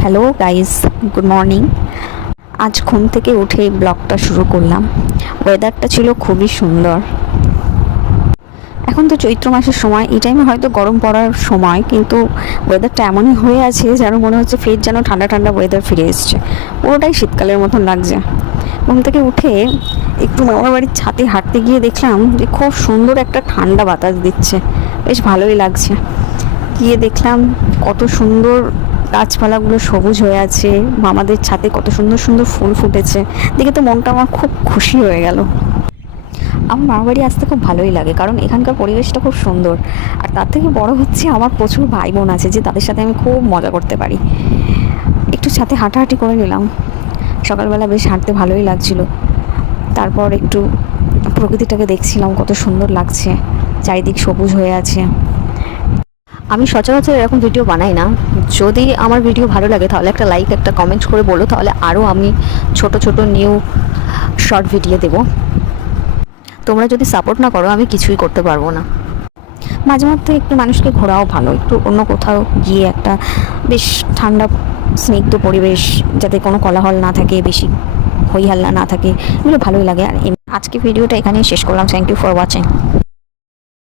Hello guys, good morning. আজ ঘুম থেকে উঠে ব্লগটা শুরু করলাম। ওয়েদারটা ছিল খুবই সুন্দর। এখন তো চৈত্র মাসের সময়, এই টাইমে হয়তো গরম পড়ার সময়, কিন্তু ওয়েদারটা এমনই হয়ে আছে যেন মনে হচ্ছে ফের যেন ঠান্ডা ঠান্ডা ওয়েদার ফিরে এসছে। পুরোটাই শীতকালের মতন লাগছে। ঘুম থেকে উঠে একটু মামার বাড়ির ছাদে হাঁটতে গিয়ে দেখলাম যে খুব সুন্দর একটা ঠান্ডা বাতাস দিচ্ছে, বেশ ভালোই লাগছে। গিয়ে দেখলাম কত সুন্দর গাছপালাগুলো সবুজ হয়ে আছে, মামাদের ছাদে কত সুন্দর সুন্দর ফুল ফুটেছে, দেখে তো মনটা আমার খুব খুশি হয়ে গেল। আমার মামার বাড়ি আসতে খুব ভালোই লাগে, কারণ এখানকার পরিবেশটা খুব সুন্দর। আর তার থেকে বড় হচ্ছে, আমার প্রচুর ভাই বোন আছে যে তাদের সাথে আমি খুব মজা করতে পারি। একটু ছাদে হাঁটাহাঁটি করে নিলাম, সকালবেলা বেশ হাঁটতে ভালোই লাগছিল। তারপর একটু প্রকৃতিটাকে দেখছিলাম, কত সুন্দর লাগছে, চারিদিক সবুজ হয়ে আছে। আমি সচরাচর এরকম ভিডিও বানাই না। যদি আমার ভিডিও ভালো লাগে তাহলে একটা লাইক, একটা কমেন্ট করে বলো, তাহলে আরও আমি ছোট ছোট নিউ শর্ট ভিডিও দেব। তোমরা যদি সাপোর্ট না করো আমি কিছুই করতে পারবো না। মাঝে মধ্যে একটু মানুষকে ঘোরাও ভালো, একটু অন্য কোথাও গিয়ে একটা বেশ ঠান্ডা স্নিগ্ধ পরিবেশ, যাতে কোনো কোলাহল না থাকে, বেশি হই হাল্লা না থাকে, এগুলো ভালোই লাগে। আর আজকে ভিডিওটা এখানেই শেষ করলাম। Thank you for watching.